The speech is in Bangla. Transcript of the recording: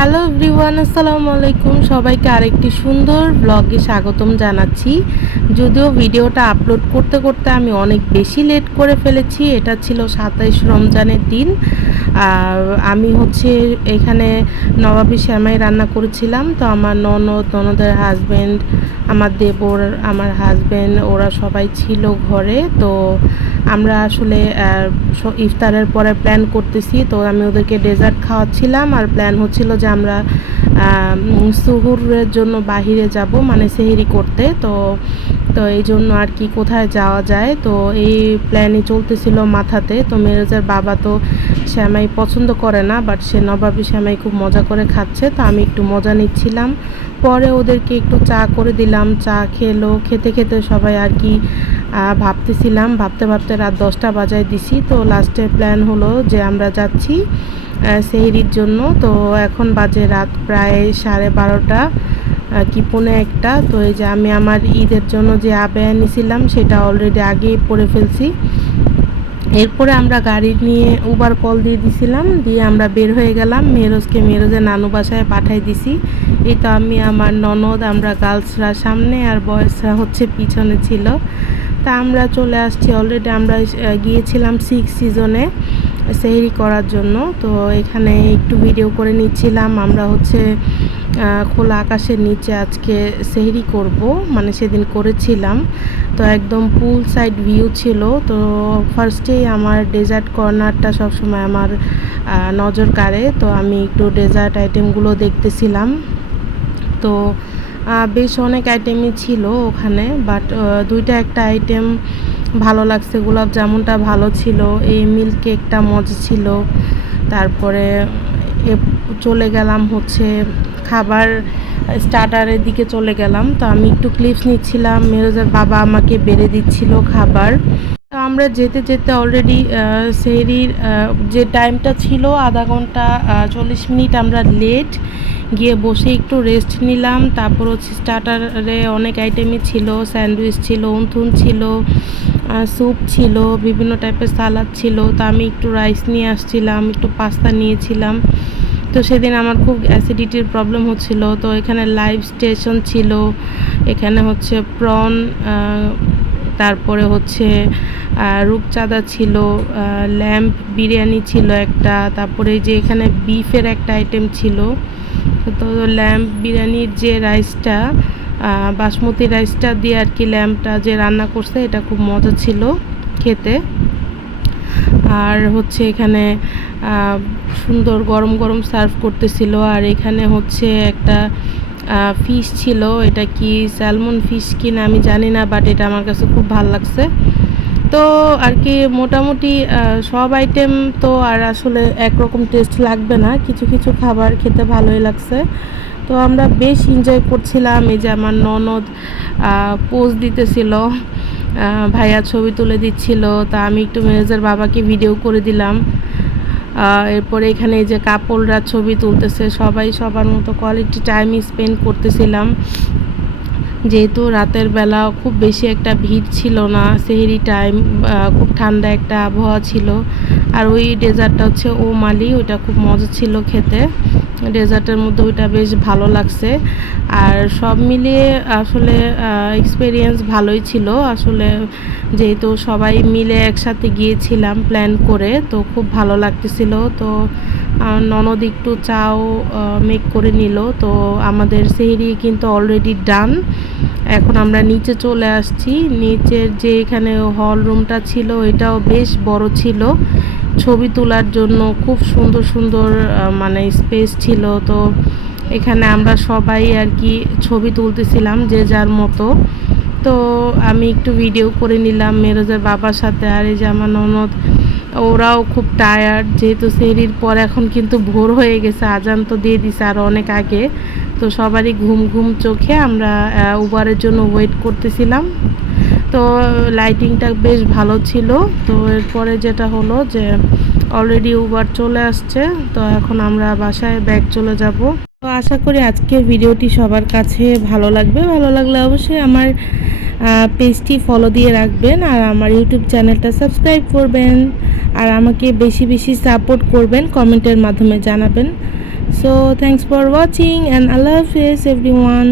হ্যালো এভরিওয়ান, আসসালামু আলাইকুম। সবাইকে আরেকটি সুন্দর ব্লগে স্বাগতম জানাচ্ছি। যদিও ভিডিওটা আপলোড করতে করতে আমি অনেক বেশি লেট করে ফেলেছি, এটা ছিল সাতাইশ রমজানের দিন। আর আমি হচ্ছে এখানে নবাবী শ্যামাই রান্না করেছিলাম, তো আমার ননদ, ননদের হাজব্যান্ড আমার দেবর, আমার হাজব্যান্ড ওরা সবাই ছিল ঘরে, তো আমরা আসলে ইফতারের পরে প্ল্যান করতেছি। তো আমি ওদেরকে ডেজার্ট খাওয়াচ্ছিলাম আর প্ল্যান হচ্ছিল যে আমরা সুহুরের জন্য বাহিরে যাব মানে সেহেরি করতে। তো তো এই জন্য আর কি কোথায় যাওয়া যায়? তো এই প্ল্যানই চলতেছিল মাথাতে। তো মেরেজার বাবা তো শ্যামাই পছন্দ করে না বাট সে নবাবী শ্যামাই খুব মজা করে খাচ্ছে, তো আমি একটু মজা নিচ্ছিলাম। পরে ওদেরকে একটু চা করে দিলাম, চা খেলো, খেতে খেতে সবাই আর কি ভাবতেছিলাম, ভাবতে ভাবতে রাত দশটা বাজায় দিছি, তো লাস্টে প্ল্যান হলো যে আমরা যাচ্ছি সেহরির জন্য। তো এখন বাজে রাত প্রায় সাড়ে বারোটা কি পৌনে একটা, তো এই যে আমি আমার ঈদের জন্য যে আবেয়া নিছিলাম সেটা অলরেডি আগেই পরে ফেলছি। এরপরে আমরা গাড়ি নিয়ে উবার কল দিয়ে দিছিলাম, দিয়ে আমরা বের হয়ে গেলাম। মেরোজকে মেরোজের নানু বাসায় পাঠাই দিছি। এই তো আমি, আমার ননদ, আমরা গার্লসরা সামনে আর বয়েসরা হচ্ছে পিছনে ছিল। তা আমরা চলে আসছি অলরেডি আমরা গিয়েছিলাম সিক্স সিজনে সেহরি করার জন্য। তো এখানে একটু ভিডিও করে নিচ্ছিলাম। আমরা হচ্ছে খোলা আকাশের নিচে আজকে সেহরি করব। মানে সেদিন করেছিলাম। তো একদম পুল সাইড ভিউ ছিল। তো ফার্স্টেই আমার ডেজার্ট কর্নারটা সবসময় আমার নজর কাড়ে। তো আমি একটু ডেজার্ট আইটেমগুলো দেখতেছিলাম। তো বেশ অনেক আইটেমই ছিল ওখানে। বাট দুইটা একটা আইটেম ভালো লাগছে। গোলাপ জামুনটা ভালো ছিল। এই মিল্ক কেকটা মজা ছিল। তারপরে চলে গেলাম হচ্ছে খাবার স্টার্টারের দিকে চলে গেলাম। তো আমি একটু ক্লিপস নিচ্ছিলাম। মেরোজার বাবা আমাকে বেড়ে দিচ্ছিল খাবার। তো আমরা যেতে যেতে অলরেডি সেহরির যে টাইমটা ছিল, আধা ঘণ্টা চল্লিশ মিনিট আমরা লেট গিয়ে বসে একটু রেস্ট নিলাম। তারপর হচ্ছে স্টার্টারে অনেক আইটেমই ছিল স্যান্ডউইচ ছিল, উনথুন ছিল স্যুপ ছিল, বিভিন্ন টাইপের সালাদ ছিল। তো আমি একটু রাইস নিয়ে আসছিলাম, একটু পাস্তা নিয়েছিলাম। তো সেদিন আমার খুব অ্যাসিডিটির প্রবলেম হচ্ছিল। তো এখানে লাইভ স্টেশন ছিল। এখানে হচ্ছে প্রন তারপরে হচ্ছে রূপচাঁদা ছিল ল্যাম্প বিরিয়ানি ছিল একটা, তারপরে যে এখানে বিফের একটা আইটেম ছিল। তো ল্যাম্প বিরিয়ানির যে রাইসটা বাসমতি রাইসটা দিয়ে আর কি ল্যাম্পটা যে রান্না করছে, এটা খুব মজা ছিল খেতে। আর হচ্ছে এখানে সুন্দর গরম গরম সার্ভ করতেছিল। আর এখানে হচ্ছে একটা ফিশ ছিল। এটা কি স্যালমন ফিশ কি না আমি জানি না বাট এটা আমার কাছে খুব ভালো লাগছে। তো আর কি মোটামুটি সব আইটেম তো আর আসলে একরকম টেস্ট লাগবে না। কিছু কিছু খাবার খেতে ভালোই লাগছে। তো আমরা বেশ এনজয় করছিলাম। এই যে আমার ননদ পোজ দিতেছিল ভাইয়া ছবি তুলে দিচ্ছিল। তা আমি একটু মেনেজার বাবাকে ভিডিও করে দিলাম। এরপরে এখানে এই যে কাপড়রা ছবি তুলতেছে সবাই সবার মতো কোয়ালিটি টাইম স্পেন্ড করতেছিলাম। যেহেতু রাতের বেলা খুব বেশি একটা ভিড় ছিল না, সেহেরি টাইম খুব ঠান্ডা একটা আবহাওয়া ছিল। আর ওই ডেজার্টটা হচ্ছে ও মালি ওইটা খুব মজা ছিল খেতে। ডেজার্টের মধ্যে ওইটা বেশ ভালো লাগছে। আর সব মিলিয়ে আসলে এক্সপিরিয়েন্স ভালোই ছিল। আসলে যেহেতু সবাই মিলে একসাথে গিয়েছিলাম প্ল্যান করে, তো খুব ভালো লাগতেছিল। তো ননদ একটু চাও মেক করে নিল। তো আমাদের সেহরি কিন্তু অলরেডি ডান এখন আমরা নিচে চলে আসছি। নিচের যে এখানে হল রুমটা ছিল, এটাও বেশ বড় ছিল। ছবি তোলার জন্য খুব সুন্দর সুন্দর মানে স্পেস ছিল। তো এখানে আমরা সবাই আর কি ছবি তুলতেছিলাম যে যার মতো। তো আমি একটু ভিডিও করে নিলাম মেরোজের বাবার সাথে। আর এই যে আমার ননদ ওরাও খুব টায়ার্ড যেহেতু সেরির পর এখন কিন্তু ভোর হয়ে গেছে, আজান তো দিয়ে দিছে আর অনেক আগে। তো সবারই ঘুম ঘুম চোখে আমরা উবারের জন্য ওয়েট করতেছিলাম। তো লাইটিংটা বেশ ভালো ছিল। তো এরপরে যেটা হলো যে অলরেডি উবার চলে আসছে। তো এখন আমরা বাসায় ব্যাগ চলে যাব। তো আশা করি আজকের ভিডিওটি সবার কাছে ভালো লাগবে। ভালো লাগলে অবশ্যই আমার পেজটি ফলো দিয়ে রাখবেন আর আমার ইউটিউব চ্যানেলটা সাবস্ক্রাইব করবেন আর আমাকে বেশি বেশি সাপোর্ট করবেন কমেন্টের মাধ্যমে জানাবেন। So thanks for watching and আল্লাহ হাফেজ এভরিওয়ান